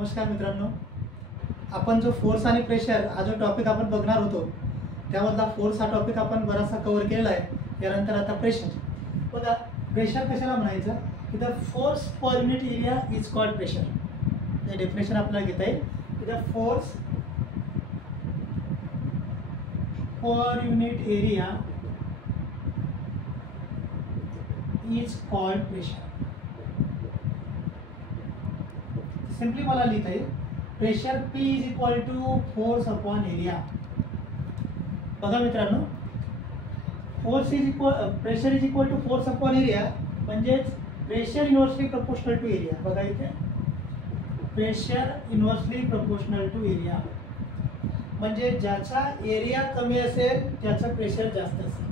नमस्कार मित्रांनो, आपण जो फोर्स आणि प्रेशर हा जो टॉपिक आपण बघणार होतो त्यामधला फोर्स हा टॉपिक आपण बराचसा कव्हर केलेला आहे। यानंतर आता प्रेशर बघा। प्रेशर कशाला म्हणायचं की the force per unit area is called pressure. हे डेफिनेशन आपल्याला घेता येईल की the force per unit area is called pressure. Simply मला लिहिता येईल pressure P is equal to force upon area. बघा मित्रांनो, pressure is equal to force upon area म्हणजेच pressure inversely proportional to area. बघा इथे pressure inversely proportional to area म्हणजे ज्याचा एरिया कमी असेल त्याचं प्रेशर जास्त असेल,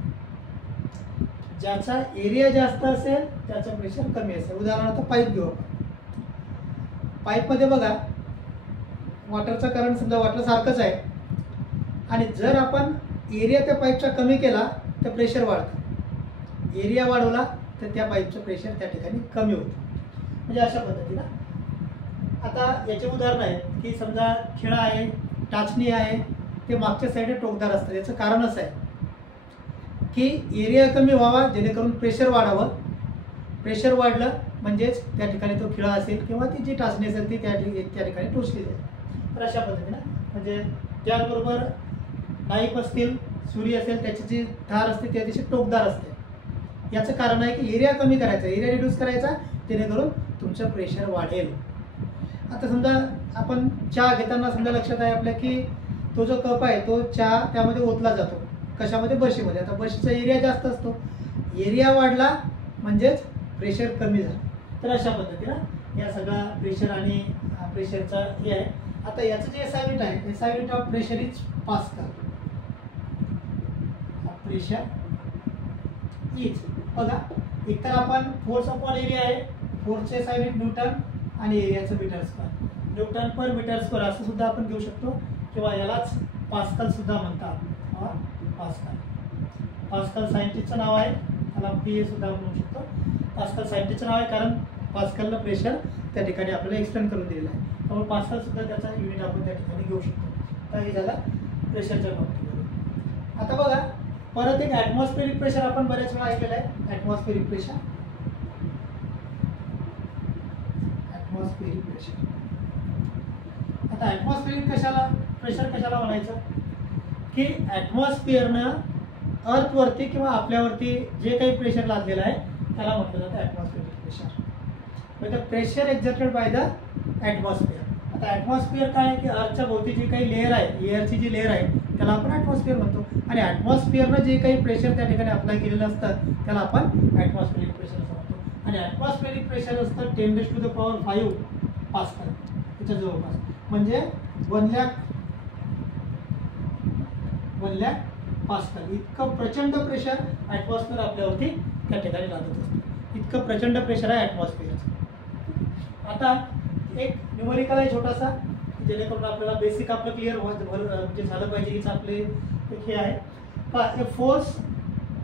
ज्याचा एरिया जास्त असेल त्याचं प्रेशर कमी असेल। उदाहरणार्थ पाईप घेऊ आपण। पाईपमध्ये बघा वॉटरचा करंट समजा वॉटर सारखंच आहे आणि जर आपण एरिया त्या पाईपचा कमी केला तर प्रेशर वाढतं, एरिया वाढवला तर त्या पाईपचं प्रेशर त्या ठिकाणी कमी होतं। म्हणजे अशा पद्धतीनं आता याचे उदाहरण आहे की समजा खिळा आहे, टाचणी आहे, ते मागच्या साईडने टोकदार असतं। याचं कारण असं आहे की एरिया कमी व्हावा जेणेकरून प्रेशर वाढावं। प्रेशर वाढलं म्हणजेच त्या ठिकाणी तो खिळा असेल किंवा ती जी टाचणी असेल ती त्या ठिकाणी टोचली जाईल। तर अशा पद्धतीनं म्हणजे त्याचबरोबर नाईफ असतील, सुरी असेल, त्याची जी धार असते ती अतिशय टोकदार असते। याचं कारण आहे की एरिया कमी करायचा, एरिया रिड्यूस करायचा जेणेकरून तुमचं प्रेशर वाढेल। आता समजा आपण चहा घेताना समजा लक्षात आहे आपल्या की तो जो कप आहे तो चहा त्यामध्ये ओतला जातो, कशामध्ये? बशीमध्ये। आता बशीचा एरिया जास्त असतो, एरिया वाढला म्हणजेच प्रेशर कमी झालं। तर अशा पद्धतीनं या सगळा प्रेशर आणि प्रेशरचा हे आहे। आता याचं जे SI युनिट आहे, SI unit of pressure is pascal. Pressure is बघा, एकतर आपण फोर्स अपॉन एरिया आहे, फोर्सचे SI युनिट न्यूटन आणि एरियाचं मीटर स्क्वेअर, न्यूटन पर मीटर स्क्वेअर असं सुद्धा आपण घेऊ शकतो किंवा यालाच पास्कल सुद्धा म्हणतात। पास्कल, पास्कल सायंटिस्टचं नाव आहे, त्याला PA सुद्धा म्हणू शकतो। पास्कल सायंटिस्टचं नाव आहे कारण पास्कलला प्रेशर त्या ठिकाणी आपल्याला एक्सप्लेन करून दिलेलं आहे, त्यामुळे पास्कल सुद्धा त्याचा युनिट आपण त्या ठिकाणी घेऊ शकतो। तर हे झालं प्रेशरच्या बाबतीमध्ये। आता बघा परत एक ॲटमॉस्फेरिक प्रेशर आपण बऱ्याच वेळा ऐकलेलं आहे। Atmospheric pressure, atmospheric pressure. आता ॲटमॉस्फेरिक प्रेशर कशाला म्हणायचं की ॲटमॉस्फिअरनं अर्थवरती किंवा आपल्यावरती जे काही प्रेशर लादलेलं आहे त्याला म्हटलं जातं ॲटमॉस्फेरिक प्रेशर। म्हणजे pressure exerted by the atmosphere. आता ॲटमॉस्फिअर काय आहे की अर्थच्या भोवती जी काही लेअर आहे, एअरची जी लेअर आहे त्याला आपण ॲटमॉस्फिअर म्हणतो आणि ॲटमॉस्फिअरनं जे काही प्रेशर त्या ठिकाणी अप्लाय केलेलं असतं त्याला आपण ॲटमॉस्फेरिक प्रेशर असं म्हणतो। आणि ॲटमॉस्फेरिक प्रेशर असतं 10⁵ पास्कल, त्याच्या जवळपास म्हणजे 1,00,000 पास्कल इतकं प्रचंड प्रेशर ॲटमॉस्फिअर आपल्यावरती त्या ठिकाणी लादत असतं। इतकं प्रचंड प्रेशर आहे ॲटमॉस्फिअरचं। आता एक न्यूमेरिकल आहे छोटासा जेणेकरून आपल्याला बेसिक आपलं क्लिअर म्हणजे झालं पाहिजे, हीच आपले एक हे आहे का a force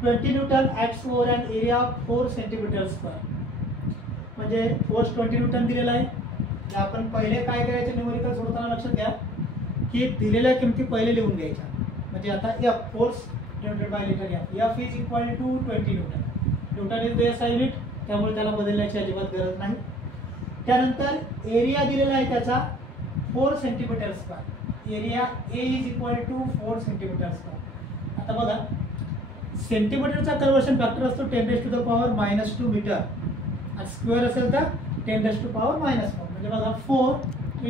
20 newton acts over an area of 4 centimetre square. म्हणजे फोर्स 20 न्यूटन दिलेला आहे। आपण पहिले काय करायचं न्यूमेरिकल सोडताना लक्षात घ्या की दिलेल्या किमती पहिले लिहून घ्यायच्या। म्हणजे आता F force divided by litre F is equal to 20 newton. Newton is the SI unit त्यामुळे त्याला बदलण्याची अजिबात गरज नाही। त्यानंतर एरिया दिलेला आहे त्याचा 4 centimetre square. Area A is equal to 4 centimetre square. आता बघा सेंटीमीटरचा कन्वर्शन फॅक्टर असतो 10⁻⁻² मीटर आणि स्क्वेअर असेल तर 10⁻⁻⁴ म्हणजे बघा 4 ×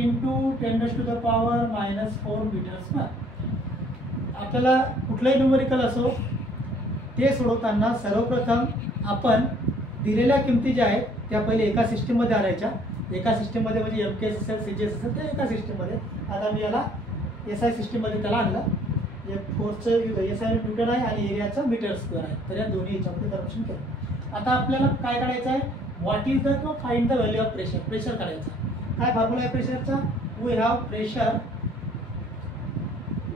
10⁻⁻⁴ मीटर स्क्वेअर। आपल्याला कुठलंही न्यूमेरिकल असो ते सोडवताना सर्वप्रथम आपण दिलेल्या किमती ज्या आहेत त्या पहिले एका सिस्टीममध्ये आणायच्या। एका सिस्टीममध्ये म्हणजे MKS असेल, CGS असेल, ते एका सिस्टीममध्ये। आता मी याला SI सिस्टीममध्ये त्याला आणलं। फोर्सचं SI न्यूटन आहे आणि एरियाचं मीटर स्क्वेअर आहे, तर या दोन्ही याच्यामध्ये कन्वर्शन केलं। आता आपल्याला काय काढायचं आहे, व्हॉट इज द किंवा find the value of pressure. Pressure काढायचं। काय फॉर्म्युला आहे प्रेशरचा? We have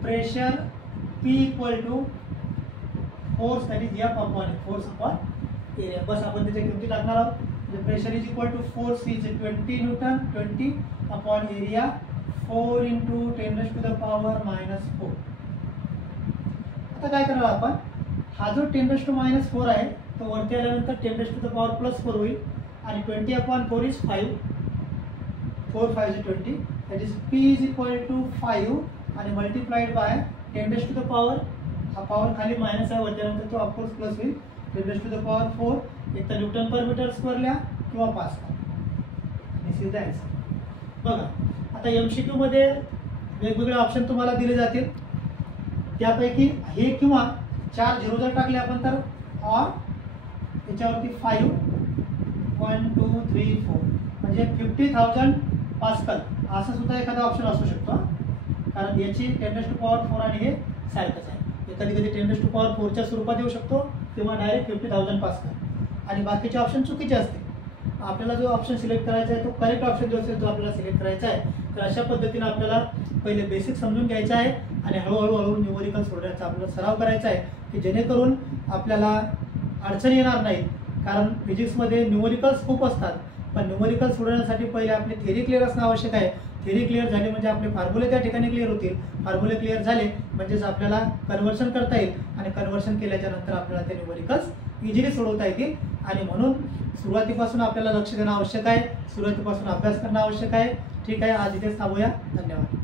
pressure P equal to force that is F upon force upon area. बस आपण त्याच्या किमती टाकणार आहोत। The pressure is equal to force is 20 Newton, 20 upon area 4 into 10 raised to the power -4. आता काय करणार आपण, हा जो 10 raised to -4 आहे तो वरती आल्यानंतर 10 raised to the power +4 होईल आणि 20 upon 4 is 5. 4 5 is 20. That is P is equal to 5 आणि multiplied by 10 raised to the power, हा पॉवर खाली मायनस आहे वरती आल्यानंतर तो ऑफकोर्स प्लस होईल. 10 raised to the power 4 एक तर न्यूटन पर मीटर स्क्वेअर लिहा किंवा pascal. This is the answer. बघा आता MCQ मध्ये वेगवेगळे ऑप्शन तुम्हाला दिले जातील, त्यापैकी हे किंवा 4 झिरो जर टाकले आपण तर और त्याच्यावरती 5 1 2 3 4 म्हणजे 50,000 पास्कल असं सुद्धा एखादा ऑप्शन असू शकतो, कारण याची 10 raised to power 4 आणि हे सारखंच आहे. कधी कधी 10 raised to power 4 च्या स्वरूपात येऊ शकतो किंवा डायरेक्ट 50,000 पास्कल आणि बाकीचे ऑप्शन चुकीचे असते. आपल्याला जो ऑप्शन सिलेक्ट करायचा आहे तो करेक्ट ऑप्शन जो असेल तो आपल्याला सिलेक्ट करायचा आहे. तर अशा पद्धतीने आपल्याला पहिले बेसिक समजून घ्यायचं आहे आणि हळूहळू न्यूमरिकल सोडवण्याचा आपल्याला सराव करायचा आहे की जेणेकरून आपल्याला अडचणी येणार नाहीत. कारण फिजिक्समध्ये न्यूमरिकल्स खूप असतात, पण न्यूमरिकल सोडवण्यासाठी पहिले आपली थेरी क्लिअर असणं आवश्यक आहे. थेरी क्लिअर झाली म्हणजे आपले फॉर्म्युले त्या ठिकाणी क्लिअर होतील. फॉर्म्युले क्लिअर झाले म्हणजेच आपल्याला कन्व्हर्शन करता येईल आणि कन्व्हर्शन केल्याच्या नंतर आपल्याला ते न्यूमरिकल्स इझिली सोडवता येतील. आणि म्हणून सुरुवातीपासून आपल्याला लक्ष देणं आवश्यक आहे, सुरुवातीपासून अभ्यास करणं आवश्यक आहे. ठीक आहे, आज इथेच थांबूया. धन्यवाद.